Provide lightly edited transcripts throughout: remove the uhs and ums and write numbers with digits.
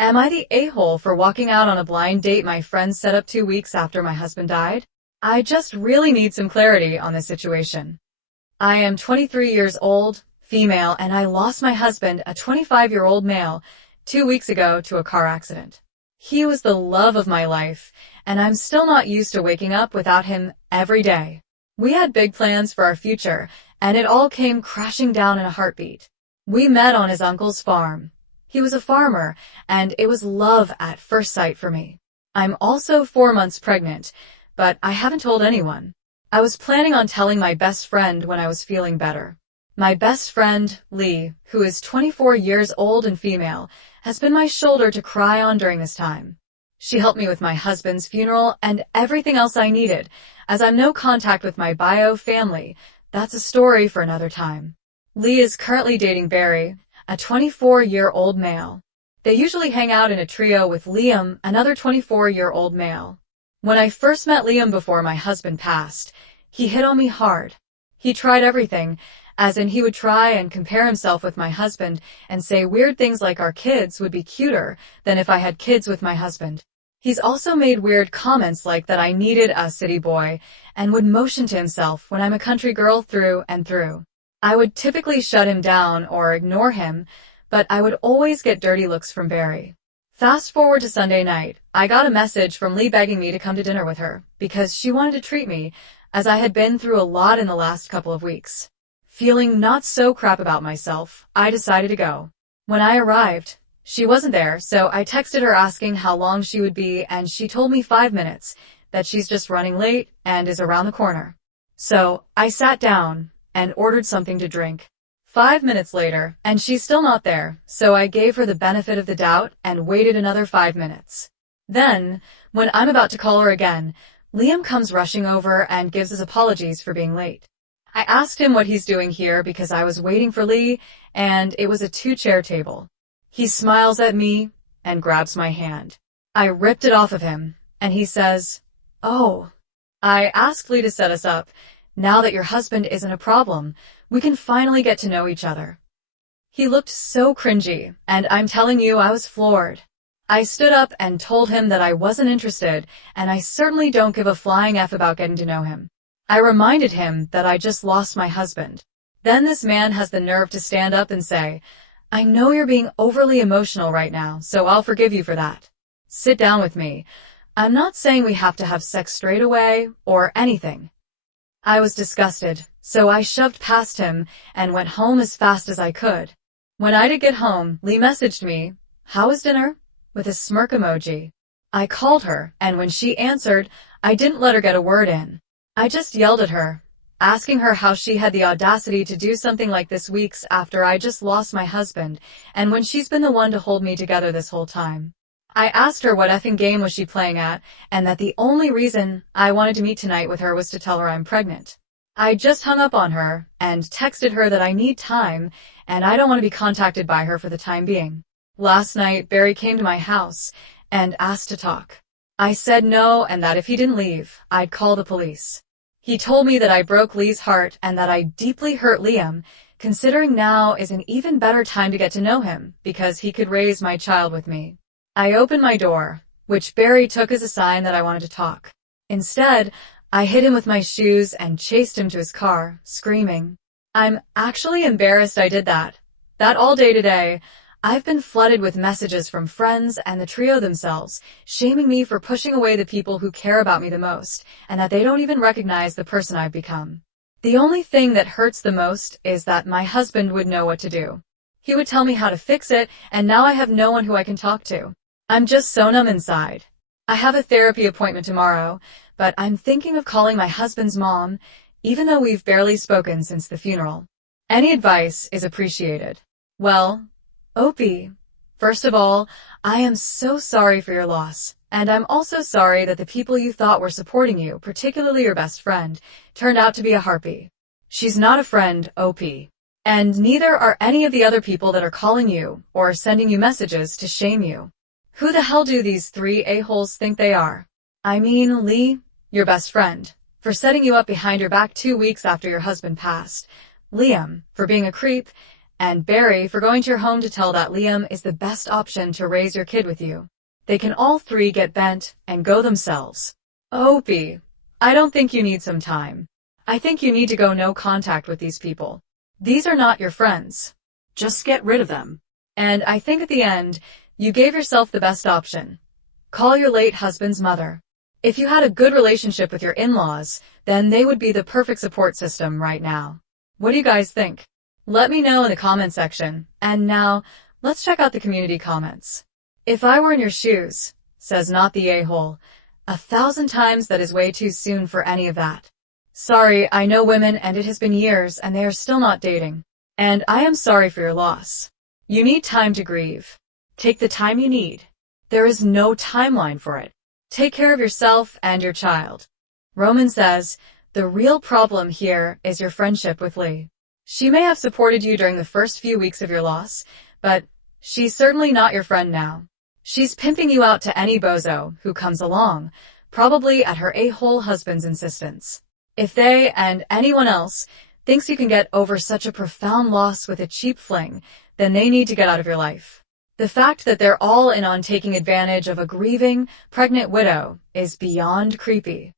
Am I the a-hole for walking out on a blind date my friend set up 2 weeks after my husband died? I just really need some clarity on this situation. I am 23 years old, female, and I lost my husband, a 25-year-old male, 2 weeks ago to a car accident. He was the love of my life, and I'm still not used to waking up without him every day. We had big plans for our future, and it all came crashing down in a heartbeat. We met on his uncle's farm. He was a farmer, and it was love at first sight for me. I'm also 4 months pregnant, but I haven't told anyone. I was planning on telling my best friend when I was feeling better. My best friend, Lee, who is 24 years old and female, has been my shoulder to cry on during this time. She helped me with my husband's funeral and everything else I needed, as I'm no contact with my bio family. That's a story for another time. Lee is currently dating Barry, a 24-year-old male. They usually hang out in a trio with Liam, another 24-year-old male. When I first met Liam before my husband passed, he hit on me hard. He tried everything, as in he would try and compare himself with my husband and say weird things like our kids would be cuter than if I had kids with my husband. He's also made weird comments like that I needed a city boy and would motion to himself when I'm a country girl through and through. I would typically shut him down or ignore him, but I would always get dirty looks from Barry. Fast forward to Sunday night, I got a message from Lee begging me to come to dinner with her because she wanted to treat me, as I had been through a lot in the last couple of weeks. Feeling not so crap about myself, I decided to go. When I arrived, she wasn't there, so I texted her asking how long she would be, and she told me 5 minutes, that she's just running late and is around the corner. So I sat down and ordered something to drink. 5 minutes later, and she's still not there, so I gave her the benefit of the doubt and waited another 5 minutes. Then, when I'm about to call her again, Liam comes rushing over and gives his apologies for being late. I asked him what he's doing here because I was waiting for Lee, and it was a 2-chair table. He smiles at me and grabs my hand. I ripped it off of him, and he says, "Oh." I asked Lee to set us up. Now that your husband isn't a problem, we can finally get to know each other. He looked so cringy, and I'm telling you, I was floored. I stood up and told him that I wasn't interested, and I certainly don't give a flying F about getting to know him. I reminded him that I just lost my husband. Then this man has the nerve to stand up and say, "I know you're being overly emotional right now, so I'll forgive you for that. Sit down with me. I'm not saying we have to have sex straight away or anything." I was disgusted, so I shoved past him and went home as fast as I could. When I did get home, Lee messaged me, "How was dinner?" with a smirk emoji. I called her, and when she answered, I didn't let her get a word in. I just yelled at her, asking her how she had the audacity to do something like this weeks after I just lost my husband, and when she's been the one to hold me together this whole time. I asked her what effing game was she playing at, and that the only reason I wanted to meet tonight with her was to tell her I'm pregnant. I just hung up on her and texted her that I need time, and I don't want to be contacted by her for the time being. Last night, Barry came to my house and asked to talk. I said no, and that if he didn't leave, I'd call the police. He told me that I broke Lee's heart and that I deeply hurt Liam, considering now is an even better time to get to know him, because he could raise my child with me. I opened my door, which Barry took as a sign that I wanted to talk. Instead, I hit him with my shoes and chased him to his car, screaming. I'm actually embarrassed I did that. That all day today, I've been flooded with messages from friends and the trio themselves, shaming me for pushing away the people who care about me the most, and that they don't even recognize the person I've become. The only thing that hurts the most is that my husband would know what to do. He would tell me how to fix it, and now I have no one who I can talk to. I'm just so numb inside. I have a therapy appointment tomorrow, but I'm thinking of calling my husband's mom, even though we've barely spoken since the funeral. Any advice is appreciated. Well, Opie, first of all, I am so sorry for your loss, and I'm also sorry that the people you thought were supporting you, particularly your best friend, turned out to be a harpy. She's not a friend, Opie. And neither are any of the other people that are calling you or sending you messages to shame you. Who the hell do these 3 a-holes think they are? I mean, Lee, your best friend, for setting you up behind your back 2 weeks after your husband passed. Liam, for being a creep, and Barry for going to your home to tell that Liam is the best option to raise your kid with you. They can all three get bent and go themselves. Opie, I don't think you need some time. I think you need to go no contact with these people. These are not your friends. Just get rid of them. And I think at the end, you gave yourself the best option. Call your late husband's mother. If you had a good relationship with your in-laws, then they would be the perfect support system right now. What do you guys think? Let me know in the comment section. And now, let's check out the community comments. If I were in your shoes, says not the a-hole, 1,000 times that is way too soon for any of that. Sorry, I know women and it has been years and they are still not dating. And I am sorry for your loss. You need time to grieve. Take the time you need. There is no timeline for it. Take care of yourself and your child. Roman says, the real problem here is your friendship with Lee. She may have supported you during the first few weeks of your loss, but she's certainly not your friend now. She's pimping you out to any bozo who comes along, probably at her a-hole husband's insistence. If they, and anyone else, thinks you can get over such a profound loss with a cheap fling, then they need to get out of your life. The fact that they're all in on taking advantage of a grieving, pregnant widow is beyond creepy.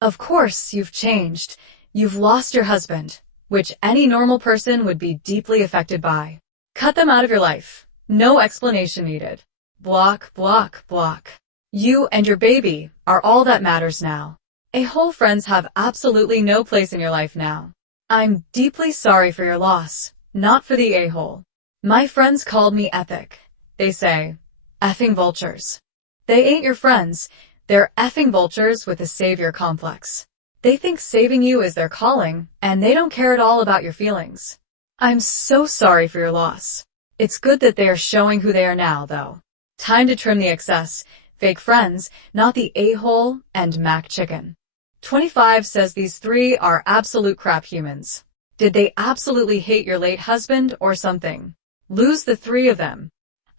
Of course, you've changed. You've lost your husband, which any normal person would be deeply affected by. Cut them out of your life. No explanation needed. Block, block, block. You and your baby are all that matters now. A-hole friends have absolutely no place in your life now. I'm deeply sorry for your loss, not for the a-hole. My friends called me epic. They say, effing vultures. They ain't your friends. They're effing vultures with a savior complex. They think saving you is their calling, and they don't care at all about your feelings. I'm so sorry for your loss. It's good that they are showing who they are now, though. Time to trim the excess. Fake friends, not the a-hole and Mac chicken. 25 says these three are absolute crap humans. Did they absolutely hate your late husband or something? Lose the three of them.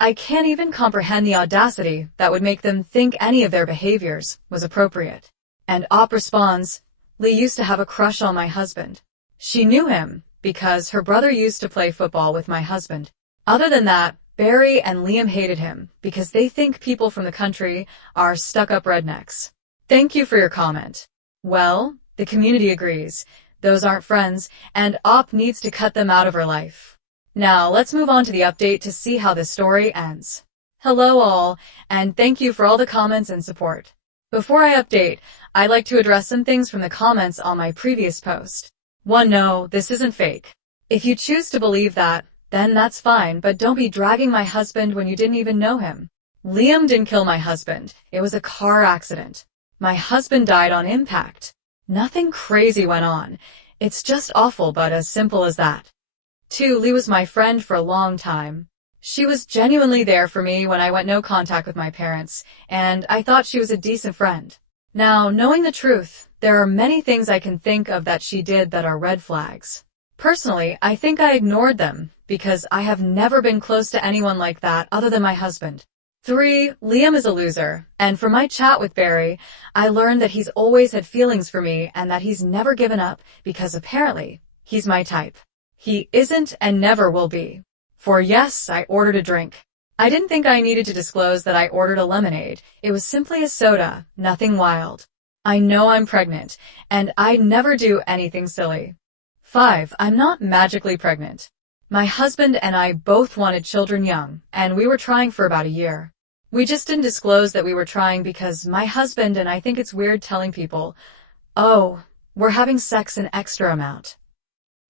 I can't even comprehend the audacity that would make them think any of their behaviors was appropriate. And Op responds, Lee used to have a crush on my husband. She knew him because her brother used to play football with my husband. Other than that, Barry and Liam hated him because they think people from the country are stuck-up rednecks. Thank you for your comment. Well, the community agrees. Those aren't friends, and Op needs to cut them out of her life. Now, let's move on to the update to see how this story ends. Hello all, and thank you for all the comments and support. Before I update, I'd like to address some things from the comments on my previous post. 1. No, this isn't fake. If you choose to believe that, then that's fine, but don't be dragging my husband when you didn't even know him. Liam didn't kill my husband. It was a car accident. My husband died on impact. Nothing crazy went on. It's just awful, but as simple as that. 2. Lee was my friend for a long time. She was genuinely there for me when I went no contact with my parents, and I thought she was a decent friend. Now, knowing the truth, there are many things I can think of that she did that are red flags. Personally, I think I ignored them, because I have never been close to anyone like that other than my husband. 3. Liam is a loser, and from my chat with Barry, I learned that he's always had feelings for me and that he's never given up because apparently, he's my type. He isn't and never will be. For yes, I ordered a drink. I didn't think I needed to disclose that I ordered a lemonade. It was simply a soda, nothing wild. I know I'm pregnant, and I'd never do anything silly. 5. I'm not magically pregnant. My husband and I both wanted children young, and we were trying for about a year. We just didn't disclose that we were trying because my husband and I think it's weird telling people, oh, we're having sex an extra amount.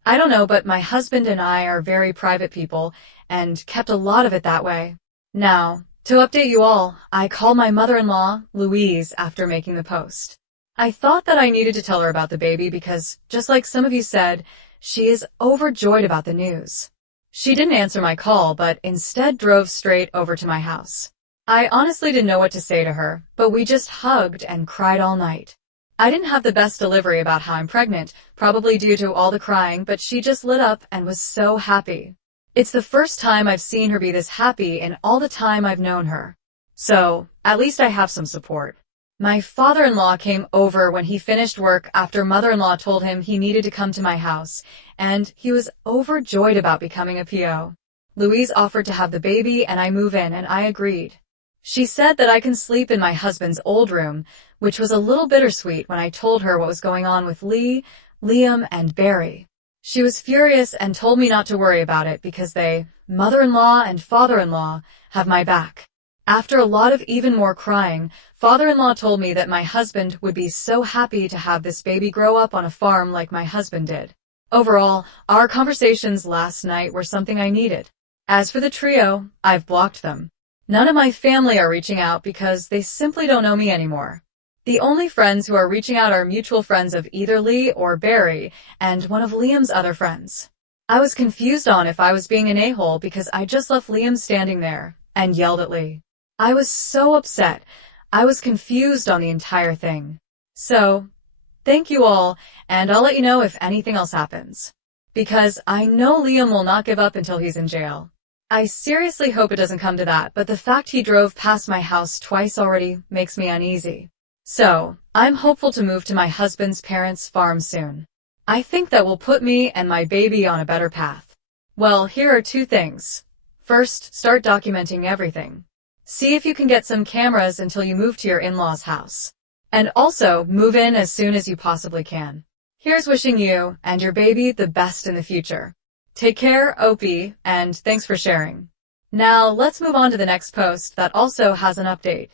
I don't know, but my husband and I are very private people and kept a lot of it that way. Now, to update you all, I called my mother-in-law, Louise, after making the post. I thought that I needed to tell her about the baby because, just like some of you said, she is overjoyed about the news. She didn't answer my call, but instead drove straight over to my house. I honestly didn't know what to say to her, but we just hugged and cried all night. I didn't have the best delivery about how I'm pregnant, probably due to all the crying, but she just lit up and was so happy. It's the first time I've seen her be this happy in all the time I've known her. So, at least I have some support. My father-in-law came over when he finished work after mother-in-law told him he needed to come to my house, and he was overjoyed about becoming a PO. Louise offered to have the baby and I move in, and I agreed. She said that I can sleep in my husband's old room, which was a little bittersweet when I told her what was going on with Lee, Liam, and Barry. She was furious and told me not to worry about it because they, mother-in-law and father-in-law, have my back. After a lot of even more crying, father-in-law told me that my husband would be so happy to have this baby grow up on a farm like my husband did. Overall, our conversations last night were something I needed. As for the trio, I've blocked them. None of my family are reaching out because they simply don't know me anymore. The only friends who are reaching out are mutual friends of either Lee or Barry and one of Liam's other friends. I was confused on if I was being an a-hole because I just left Liam standing there and yelled at Lee. I was so upset. I was confused on the entire thing. So, thank you all, and I'll let you know if anything else happens. Because I know Liam will not give up until he's in jail. I seriously hope it doesn't come to that, but the fact he drove past my house twice already makes me uneasy. So, I'm hopeful to move to my husband's parents' farm soon. I think that will put me and my baby on a better path. Well, here are 2 things. First, start documenting everything. See if you can get some cameras until you move to your in-laws' house. And also, move in as soon as you possibly can. Here's wishing you and your baby the best in the future. Take care, Opie, and thanks for sharing. Now, let's move on to the next post that also has an update.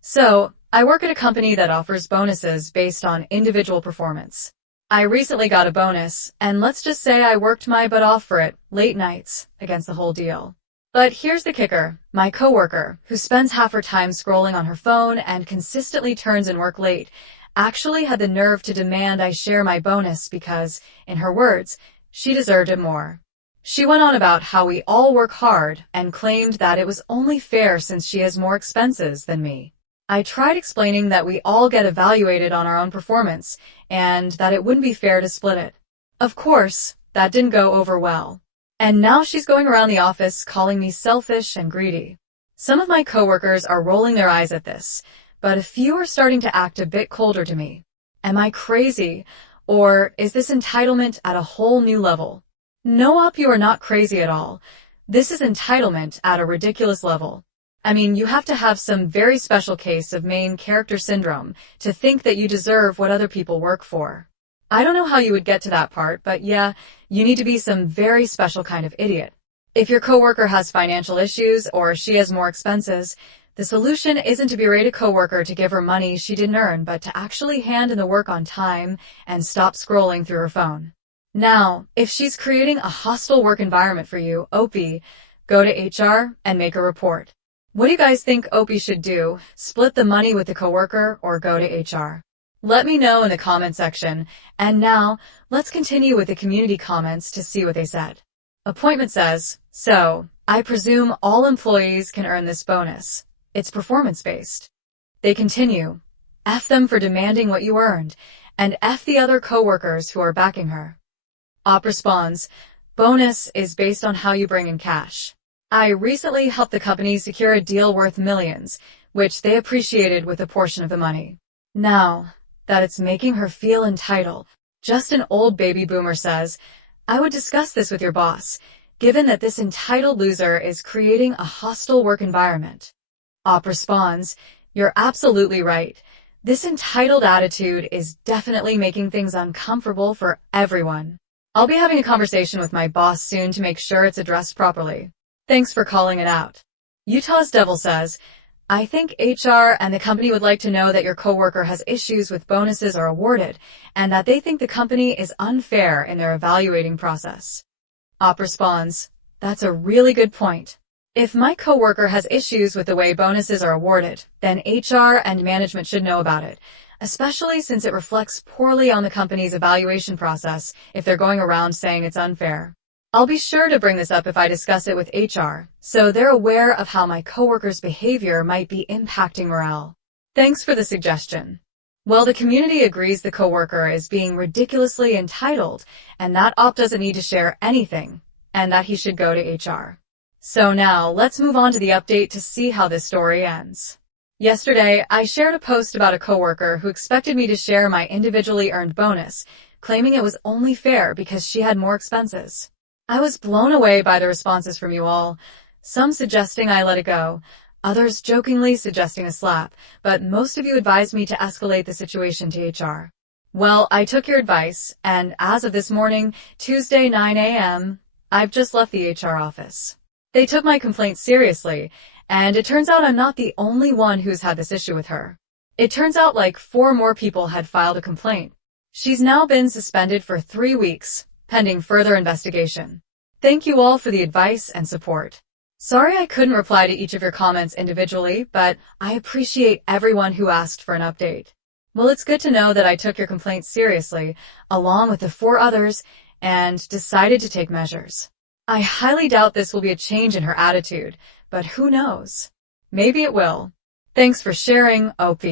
So, I work at a company that offers bonuses based on individual performance. I recently got a bonus, and let's just say I worked my butt off for it, late nights, against the whole deal. But here's the kicker. My coworker, who spends half her time scrolling on her phone and consistently turns in work late, actually had the nerve to demand I share my bonus because, in her words, she deserved it more. She went on about how we all work hard and claimed that it was only fair since she has more expenses than me. I tried explaining that we all get evaluated on our own performance and that it wouldn't be fair to split it. Of course, that didn't go over well. And now she's going around the office calling me selfish and greedy. Some of my coworkers are rolling their eyes at this, but a few are starting to act a bit colder to me. Am I crazy? Or is this entitlement at a whole new level? No, Op, you are not crazy at all. This is entitlement at a ridiculous level. I mean, you have to have some very special case of main character syndrome to think that you deserve what other people work for. I don't know how you would get to that part, but yeah, you need to be some very special kind of idiot. If your coworker has financial issues or she has more expenses, the solution isn't to berate a coworker to give her money she didn't earn, but to actually hand in the work on time and stop scrolling through her phone. Now, if she's creating a hostile work environment for you, Opie, go to HR and make a report. What do you guys think Opie should do? Split the money with the coworker or go to HR? Let me know in the comment section. And now, let's continue with the community comments to see what they said. Appointment says, so, I presume all employees can earn this bonus. It's performance-based. They continue, F them for demanding what you earned, and F the other coworkers who are backing her. Op responds, bonus is based on how you bring in cash. I recently helped the company secure a deal worth millions, which they appreciated with a portion of the money. Now, that it's making her feel entitled. Just an old baby boomer says, I would discuss this with your boss, given that this entitled loser is creating a hostile work environment. Op responds, you're absolutely right. This entitled attitude is definitely making things uncomfortable for everyone. I'll be having a conversation with my boss soon to make sure it's addressed properly. Thanks for calling it out. Utah's Devil says, I think HR and the company would like to know that your coworker has issues with bonuses are awarded and that they think the company is unfair in their evaluating process. Op responds, that's a really good point. If my coworker has issues with the way bonuses are awarded, then HR and management should know about it, especially since it reflects poorly on the company's evaluation process if they're going around saying it's unfair. I'll be sure to bring this up if I discuss it with HR, so they're aware of how my coworker's behavior might be impacting morale. Thanks for the suggestion. Well, the community agrees the coworker is being ridiculously entitled, and that Op doesn't need to share anything, and that he should go to HR. So now, let's move on to the update to see how this story ends. Yesterday, I shared a post about a coworker who expected me to share my individually earned bonus, claiming it was only fair because she had more expenses. I was blown away by the responses from you all, some suggesting I let it go, others jokingly suggesting a slap, but most of you advised me to escalate the situation to HR. Well, I took your advice, and as of this morning, Tuesday 9 a.m., I've just left the HR office. They took my complaint seriously, and it turns out I'm not the only one who's had this issue with her. It turns out like 4 more people had filed a complaint. She's now been suspended for 3 weeks, pending further investigation. Thank you all for the advice and support. Sorry I couldn't reply to each of your comments individually, but I appreciate everyone who asked for an update. Well, it's good to know that I took your complaint seriously, along with the 4 others, and decided to take measures. I highly doubt this will be a change in her attitude, but who knows? Maybe it will. Thanks for sharing, OP.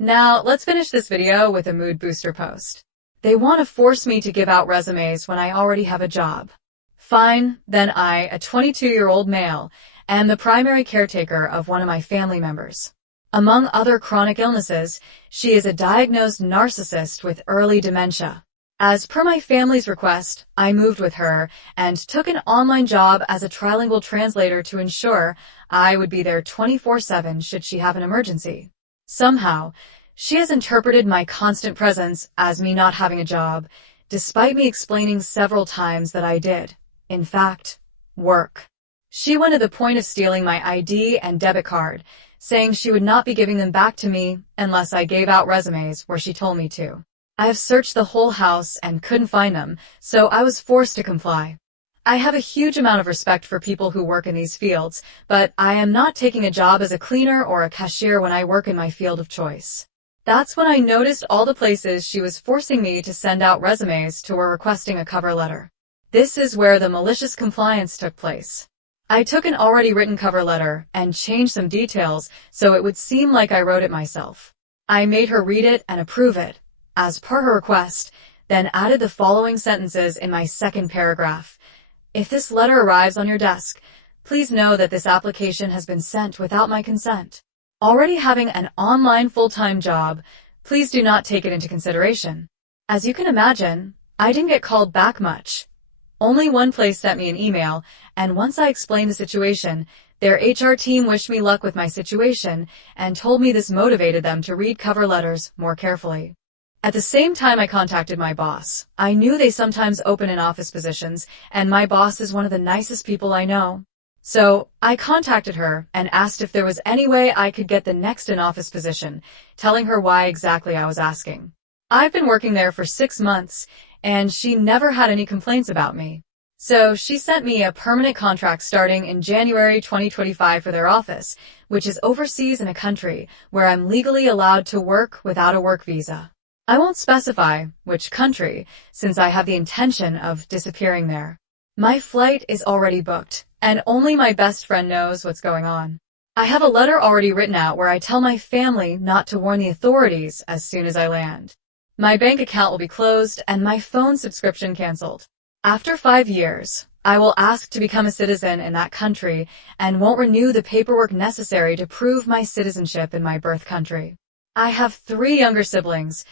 Now, let's finish this video with a mood booster post. They want to force me to give out resumes when I already have a job. Fine, then I, a 22-year-old male, am the primary caretaker of one of my family members. Among other chronic illnesses, she is a diagnosed narcissist with early dementia. As per my family's request, I moved with her and took an online job as a trilingual translator to ensure I would be there 24/7 should she have an emergency. Somehow, she has interpreted my constant presence as me not having a job, despite me explaining several times that I did, in fact, work. She went to the point of stealing my ID and debit card, saying she would not be giving them back to me unless I gave out resumes where she told me to. I have searched the whole house and couldn't find them, so I was forced to comply. I have a huge amount of respect for people who work in these fields, but I am not taking a job as a cleaner or a cashier when I work in my field of choice. That's when I noticed all the places she was forcing me to send out resumes to or requesting a cover letter. This is where the malicious compliance took place. I took an already written cover letter and changed some details so it would seem like I wrote it myself. I made her read it and approve it, as per her request, then added the following sentences in my second paragraph. If this letter arrives on your desk, please know that this application has been sent without my consent. Already having an online full-time job, please do not take it into consideration. As you can imagine, I didn't get called back much. Only one place sent me an email, and once I explained the situation, their HR team wished me luck with my situation and told me this motivated them to read cover letters more carefully. At the same time I contacted my boss. I knew they sometimes open in office positions, and my boss is one of the nicest people I know. So, I contacted her and asked if there was any way I could get the next in-office position, telling her why exactly I was asking. I've been working there for 6 months, and she never had any complaints about me. So, she sent me a permanent contract starting in January 2025 for their office, which is overseas in a country where I'm legally allowed to work without a work visa. I won't specify which country, since I have the intention of disappearing there. My flight is already booked, and only my best friend knows what's going on. I have a letter already written out where I tell my family not to warn the authorities as soon as I land. My bank account will be closed and my phone subscription canceled. After 5 years, I will ask to become a citizen in that country and won't renew the paperwork necessary to prove my citizenship in my birth country. I have 3 younger siblings,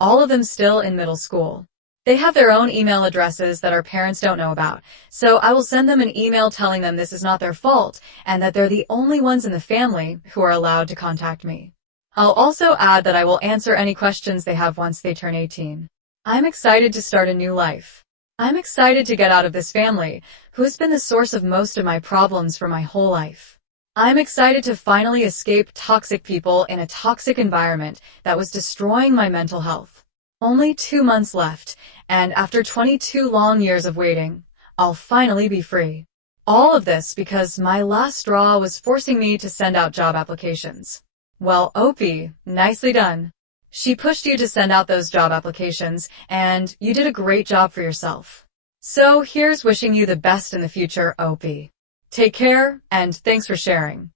all of them still in middle school. They have their own email addresses that our parents don't know about, so I will send them an email telling them this is not their fault and that they're the only ones in the family who are allowed to contact me. I'll also add that I will answer any questions they have once they turn 18. I'm excited to start a new life. I'm excited to get out of this family, who has been the source of most of my problems for my whole life. I'm excited to finally escape toxic people in a toxic environment that was destroying my mental health. Only 2 months left, and after 22 long years of waiting, I'll finally be free. All of this because my last straw was forcing me to send out job applications. Well, Opie, nicely done. She pushed you to send out those job applications, and you did a great job for yourself. So here's wishing you the best in the future, Opie. Take care, and thanks for sharing.